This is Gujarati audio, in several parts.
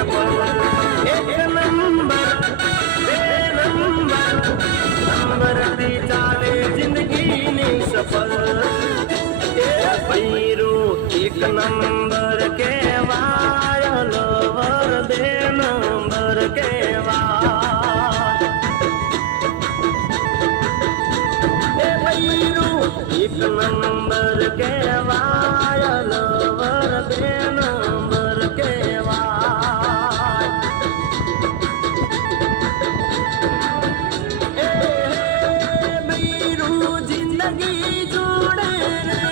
સફળ એક નંબર બે નંબરથી ચાલે જિંદગીની સફળ એ ભૈરું એક નંબર કહેવાય લવર બે નંબર કહેવાય એ ભૈરું એક નંબર કહેવાય લવર બે નંબર કહેવાય એ ભૈરું જિંદગી જોડે રે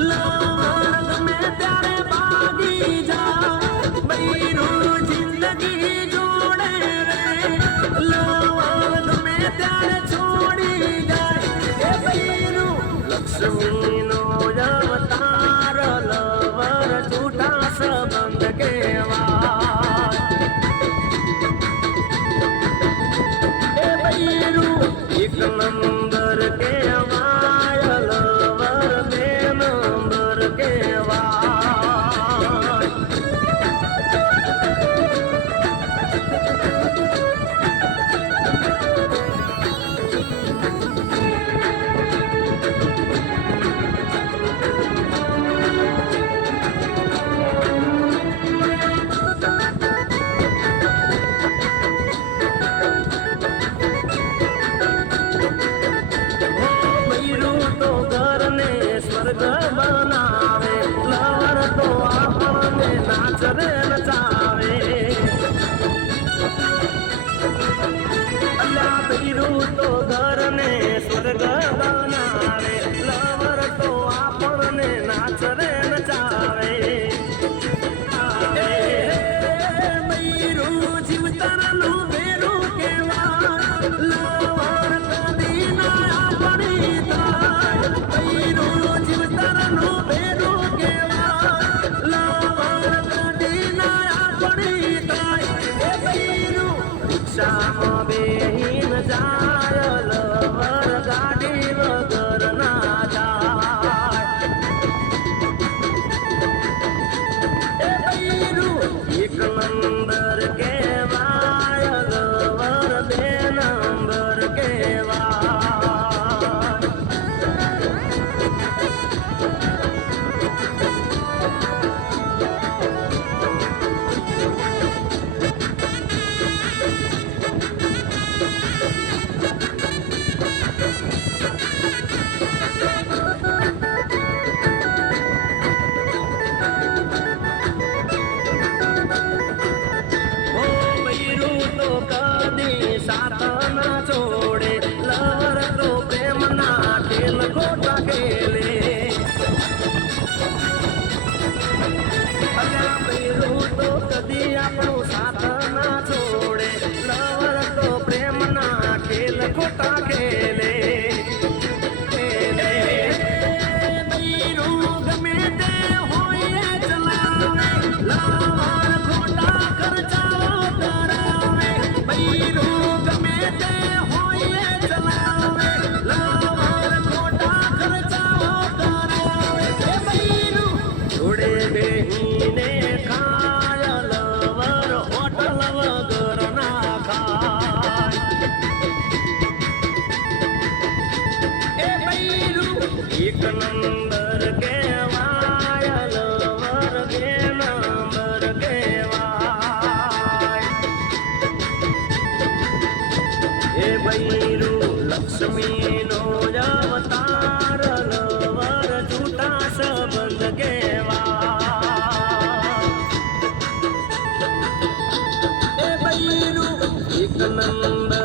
લવર ગમે ત્યારે ભાગી જા ભૈરું જિંદગી જોડે રે લવર ગમે ત્યારે છોડી જાય એ ભૈરું લક્ષ્મીનો અવતાર લવર જૂઠા સંબંધ કહેવાય એ ભૈરું એક નંબર કહેવાય લવર બે નંબર કહેવાય સ્વર્ગ બનાવે લવર તો આપણને નાચરે નચાવે અલ્લા ભૈરું તો ઘરને સ્વર્ગ બનાવે લવર તો આપણને નાચરે નચાવે ભૈરું જીવતરનું ભેરું કહેવાય લવર કદી ના આપણી થાય ભૈરું જીવતરનું ભેરું કહેવાય લવર કદી ના આપણી થાય એ ભૈરું રિક્ષામાં બેહીન જાય લવર ગાડી વગર ના જાય એ ભૈરું એક નંબર કહેવાય લવર બે નંબર કહેવાય સાથ ના છોડે લવર તો પ્રેમ ના ખેલ ખોટા ખેલે અલ્યા ભૈરું તો કદી આપણું સાથ ના છોડે લવર તો પ્રેમ ના ખેલ ખોટા ખેલે ભૈરું ગમે તે હોય ચલાવે લવર ખોટા ખર્ચાઓ કરાવે ભૈરું ગમે તે હોય ચલાવે લવર ખોટા ખર્ચાઓ કરાવે એ ભૈરું જોડે બેહીને ખાય લવર હોટલ વગર ના ખાય એ ભૈરું એક નંબર કહેવાય લવર બે નંબર કહેવાય એ ભૈરું લક્ષ્મીનો અવતાર લવર જૂઠા સંબંધ કહેવાય એ ભૈરું એક નંબર